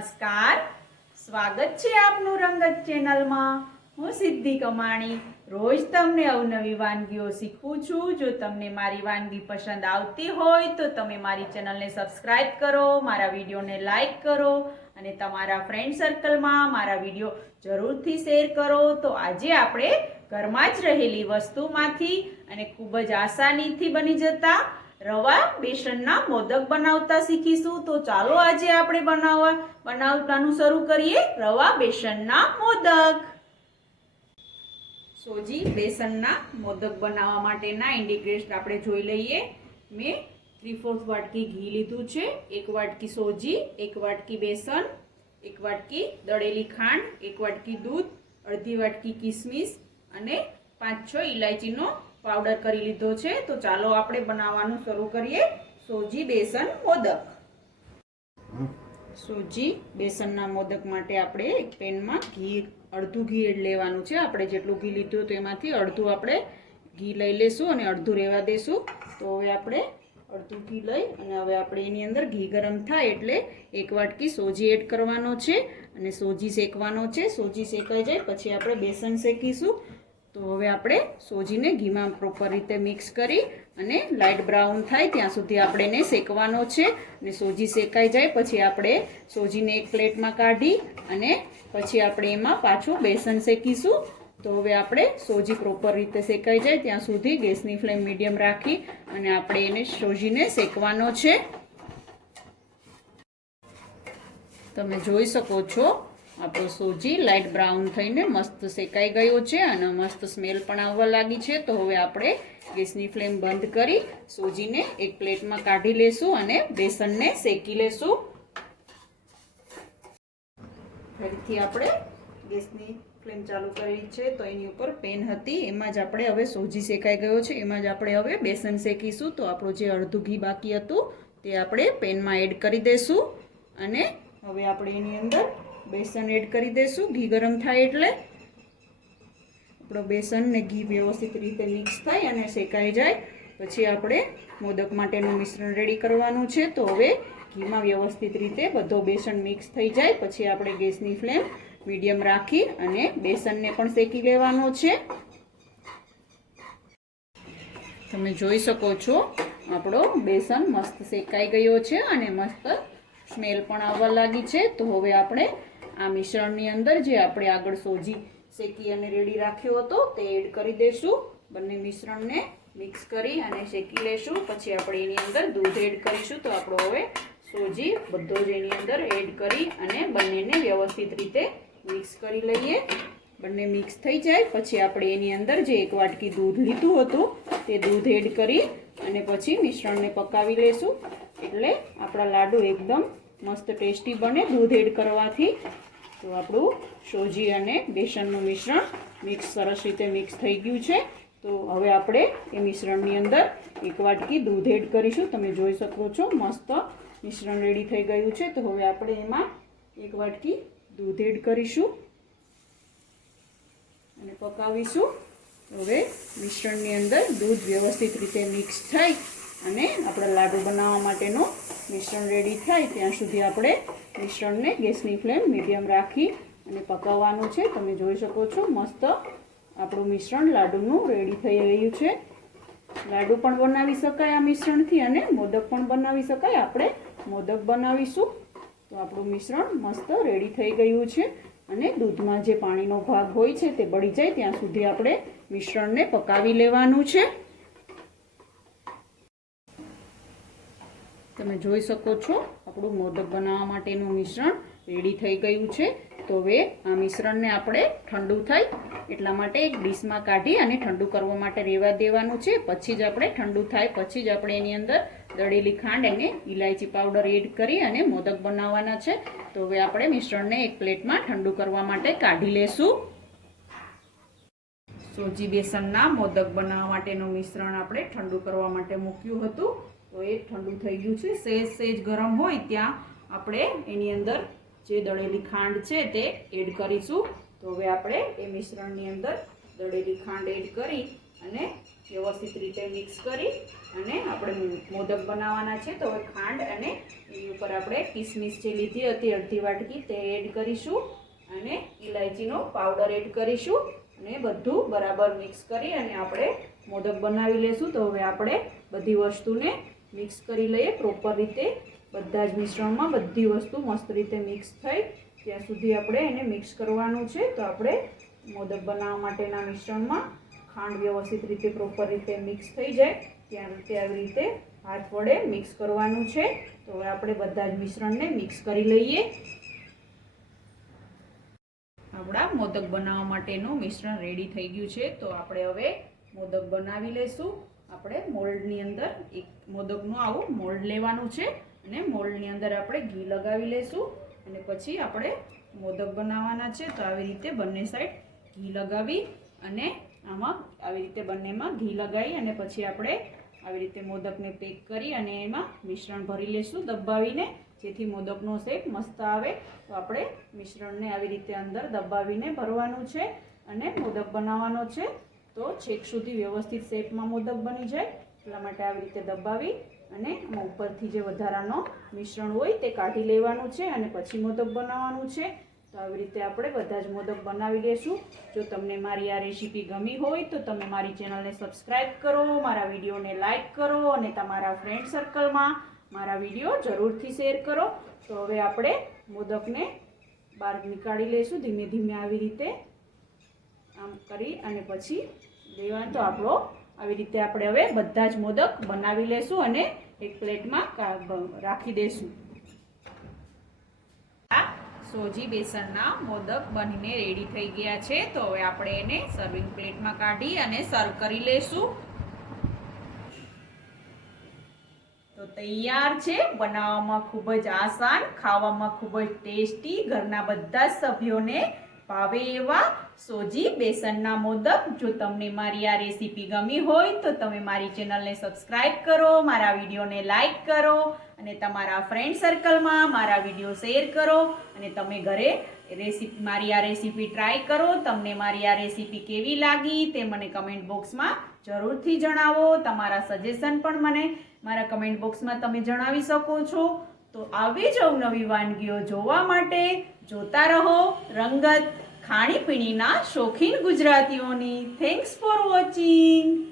નમસ્કાર, સ્વાગત છે આપનું રંગત ચેનલમાં। હું સિદ્ધિ કમાણી રોજ તમને અવનવી વાનગીઓ શીખવું છું। જો તમને મારી વાનગી પસંદ આવતી હોય તો તમે મારી ચેનલને સબસ્ક્રાઇબ કરો, મારા વિડીયોને લાઈક કરો અને તમારા ફ્રેન્ડ સર્કલમાં મારા વિડીયો જરૂરથી શેર કરો। તો આજે આપણે ઘરમાં જ રહેલી વસ્તુમાંથી અને ખૂબ જ આસાનીથી બની જતા રવા બેસનના મોદક બનાવતા શીખીશું। તો ચાલો આજે આપણે બનાવવાનું શરૂ કરીએ રવા બેસનના મોદક। સોજી બેસનના મોદક બનાવવા માટેના ઇન્ગ્રેડિયન્ટ્સ આપણે જોઈ લઈએ। મેં 3/4 વાટકી ઘી લીધું છે, 1 વાટકી સોજી, 1 વાટકી બેસન, 1 વાટકી દળેલી ખાંડ, 1 વાટકી દૂધ, અડધી વાટકી કિસમિસ અને 5-6 ઇલાયચીનો પાવડર કરી લીધો છે। તો ચાલો આપણે બનાવવાનું શરૂ કરીએ સોજી બેસન મોદક। સોજી બેસનના મોદક માટે આપણે એક પેનમાં અડધું ઘી લેવાનું છે। આપણે જેટલું ઘી લીધું તેમાંથી અડધું આપણે ઘી લઈ લેશું અને અડધું રહેવા દેશું। તો હવે આપણે અડધું ઘી લઈ અને હવે આપણે એની અંદર ઘી ગરમ થાય એટલે 1 વાટકી સોજી એડ કરવાનો છે અને સોજી શેકવાનો છે। સોજી શેકાઈ જાય પછી આપણે બેસન શેકીશું। તો હવે આપણે સોજીને ઘીમાં પ્રોપર રીતે મિક્સ કરી અને લાઇટ બ્રાઉન થાય ત્યાં સુધી આપણે એને શેકવાનો છે અને સોજી શેકાઈ જાય પછી આપણે સોજીને એક પ્લેટમાં કાઢી અને પછી આપણે એમાં પાછું બેસન શેકીશું। તો હવે આપણે સોજી પ્રોપર રીતે શેકાઈ જાય ત્યાં સુધી ગેસની ફ્લેમ મીડિયમ રાખી અને આપણે એને સોજીને શેકવાનો છે। તમે જોઈ શકો છો આપણો સોજી લાઇટ બ્રાઉન થઈને મસ્ત શેકાઈ ગયો છે અને મસ્ત સ્મેલ પણ આવવા લાગી છે। તો હવે આપણે ગેસની ફ્લેમ બંધ કરી સોજીને એક પ્લેટમાં કાઢી લેશું અને બેસનને શેકી લેશું। ફરીથી આપણે ગેસની ફ્લેમ ચાલુ કરી છે તો એની ઉપર પેન હતી એમાં જ આપણે હવે સોજી શેકાઈ ગયો છે એમાં જ આપણે હવે બેસન શેકીશું। તો આપણું જે અડધું ઘી બાકી હતું તે આપણે પેનમાં એડ કરી દઈશું અને હવે આપણે એની અંદર બેસન એડ કરી દઈશું। ઘી ગરમ થાય એટલે આપણો બેસન ને ઘી વ્યવસ્થિત રીતે મિક્સ થાય અને શેકાઈ જાય પછી આપણે મોદક માટેનું મિશ્રણ રેડી કરવાનું છે। તો હવે ઘીમાં વ્યવસ્થિત રીતે બધો બેસન મિક્સ થઈ જાય પછી આપણે ગેસની ફ્લેમ મીડિયમ રાખી અને બેસનને પણ શેકી લેવાનો છે। તમે જોઈ શકો છો આપણો બેસન મસ્ત શેકાઈ ગયો છે અને મસ્ત સ્મેલ પણ આવવા લાગી છે। તો હવે આપણે આ મિશ્રણની અંદર જે આપણે આગળ સોજી શેકી અને રેડી રાખ્યો હતો તે એડ કરી દઈશું। બંને મિશ્રણને મિક્સ કરી અને શેકી લેશું પછી આપણે એની અંદર દૂધ એડ કરીશું। તો આપણો હવે સોજી બધો જ એની અંદર એડ કરી અને બંનેને વ્યવસ્થિત રીતે મિક્સ કરી લઈએ। બંને મિક્સ થઈ જાય પછી આપણે એની અંદર જે 1 વાટકી દૂધ લીધું હતું તે દૂધ એડ કરી અને પછી મિશ્રણને પકાવી લેશું એટલે આપણા લાડુ એકદમ મસ્ત ટેસ્ટી બને દૂધ એડ કરવાથી। તો આપણું સોજી અને બેસનનું મિશ્રણ સરસ રીતે મિક્સ થઈ ગયું છે। તો હવે આપણે એ મિશ્રણની અંદર 1 વાટકી દૂધ એડ કરીશું। તમે જોઈ શકો છો મસ્ત મિશ્રણ રેડી થઈ ગયું છે। તો હવે આપણે એમાં 1 વાટકી દૂધ એડ કરીશું અને પકાવીશું। હવે મિશ્રણની અંદર દૂધ વ્યવસ્થિત રીતે મિક્સ થાય અને આપણા લાડુ બનાવવા માટેનું મિશ્રણ રેડી થાય ત્યાં સુધી આપણે મિશ્રણને ગેસની ફ્લેમ મીડિયમ રાખી અને પકાવવાનું છે। તમે જોઈ શકો છો મસ્ત આપણું મિશ્રણ લાડુનું રેડી થઈ રહ્યું છે। લાડુ પણ બનાવી શકાય આ મિશ્રણથી અને મોદક પણ બનાવી શકાય। આપણે મોદક બનાવીશું તો આપણું મિશ્રણ મસ્ત રેડી થઈ ગયું છે અને દૂધમાં જે પાણીનો ભાગ હોય છે તે બળી જાય ત્યાં સુધી આપણે મિશ્રણને પકાવી લેવાનું છે। તમે જોઈ શકો છો આપણું મોદક બનાવવા માટેનું મિશ્રણ રેડી થઈ ગયું છે। તો હવે આ મિશ્રણને આપણે ઠંડુ થાય એટલા માટે એક ડીશમાં કાઢી અને ઠંડુ કરવા માટે રહેવા દેવાનું છે। પછી જ આપણે ઠંડુ થાય પછી જ આપણે એની અંદર દળેલી ખાંડ અને ઇલાયચી પાવડર એડ કરી અને મોદક બનાવવાના છે। તો હવે આપણે મિશ્રણને એક પ્લેટમાં ઠંડુ કરવા માટે કાઢી લેશું। સોજી બેસનના મોદક બનાવવા માટેનું મિશ્રણ આપણે ઠંડુ કરવા માટે મૂક્યું હતું તો એ ઠંડુ થઈ ગયું છે। સહેજ ગરમ હોય ત્યાં આપણે એની અંદર જે દળેલી ખાંડ છે તે એડ કરીશું। તો હવે આપણે એ મિશ્રણની અંદર દળેલી ખાંડ એડ કરી અને વ્યવસ્થિત રીતે મિક્સ કરી અને આપણે મોદક બનાવવાના છે. તો હવે ખાંડ અને એની ઉપર આપણે કિસમિસ જે લીધી હતી અડધી વાટકી તે એડ કરીશું અને ઇલાયચીનો પાવડર એડ કરીશું અને બધું બરાબર મિક્સ કરી અને આપણે મોદક બનાવી લેશું. તો હવે આપણે બધી વસ્તુને મિક્સ કરી લઈએ પ્રોપર રીતે. બધા જ મિશ્રણમાં બધી વસ્તુ મસ્ત રીતે મિક્સ થઈ ત્યાં સુધી આપણે એને મિક્સ કરવાનું છે. તો આપણે મોદક બનાવવા માટેના મિશ્રણમાં ખાંડ વ્યવસ્થિત રીતે પ્રોપર રીતે મિક્સ થઈ જાય ત્યાં આવી રીતે હાથ વડે મિક્સ કરવાનું છે. તો હવે આપણે બધા જ મિશ્રણને મિક્સ કરી લઈએ. આપણા મોદક બનાવવા માટેનું મિશ્રણ રેડી થઈ ગયું છે. તો આપણે હવે મોદક બનાવી લઈશું. આપણે મોલ્ડની અંદર એક મોદકનું આવું મોલ્ડ લેવાનું છે અને મોલ્ડની અંદર આપણે ઘી લગાવી લઈશું અને પછી આપણે મોદક બનાવવાના છે. તો આવી રીતે બંને સાઈડ ઘી લગાવી અને આમાં આવી રીતે બંનેમાં ઘી લગાવી અને પછી આપણે આવી રીતે મોદકને પેક કરી અને એમાં મિશ્રણ ભરી લઈશું દબાવીને, જેથી મોદકનો શેપ મસ્ત આવે. તો આપણે મિશ્રણને આવી રીતે અંદર દબાવીને ભરવાનું છે અને મોદક બનાવવાનો છે. તો છેક સુધી વ્યવસ્થિત શેપમાં મોદક બની જાય એટલા માટે આવી રીતે દબાવી અને આમાં ઉપરથી જે વધારાનો મિશ્રણ હોય તે કાઢી લેવાનું છે અને પછી મોદક બનાવવાનું છે. તો આવી રીતે આપણે બધા જ મોદક બનાવી લઈશું. જો તમને મારી આ રેસીપી ગમી હોય તો તમે મારી ચેનલને સબસ્ક્રાઈબ કરો, મારા વિડીયોને લાઈક કરો અને તમારા ફ્રેન્ડ સર્કલમાં મારા વિડીયો જરૂરથી શેર કરો. તો હવે આપણે મોદકને બહાર નીકાળી લઈશું ધીમે ધીમે આવી રીતે આમ કરી અને પછી લેવાનું. તો આપણો આવી રીતે આપણે હવે બધા જ મોદક બનાવી લેશું અને એક પ્લેટમાં રાખી દઈશું. સોજી બેસનના મોદક બનીને રેડી થઈ ગયા છે. તો હવે આપણે એને સર્વિંગ પ્લેટમાં કાઢી અને સર્વ કરી લઈશું. તો તૈયાર છે. બનાવવામાં ખૂબ જ આસાન, ખાવામાં ખૂબ જ ટેસ્ટી, ઘરના બધા જ સભ્યોને ભાવે એવા સોજી બેસનના મોદક. જો તમને મારી આ રેસીપી ગમી હોય તો તમે મારી ચેનલને સબસ્ક્રાઈબ કરો, મારા વિડીયોને લાઈક કરો અને તમારા ફ્રેન્ડ સર્કલમાં મારા વિડીયો શેર કરો અને તમે ઘરે મારી આ રેસીપી ટ્રાય કરો. તમને મારી આ રેસીપી કેવી લાગી તે મને કમેન્ટ બોક્સમાં જરૂરથી જણાવો. તમારા સજેશન પણ મને મારા કમેન્ટ બોક્સમાં તમે જણાવી શકો છો. તો આવી જ અવનવી વાનગીઓ જોવા માટે જોતા રહો રંગત, ખાણીપીણીના શોખીન ગુજરાતીઓની. Thanks for watching.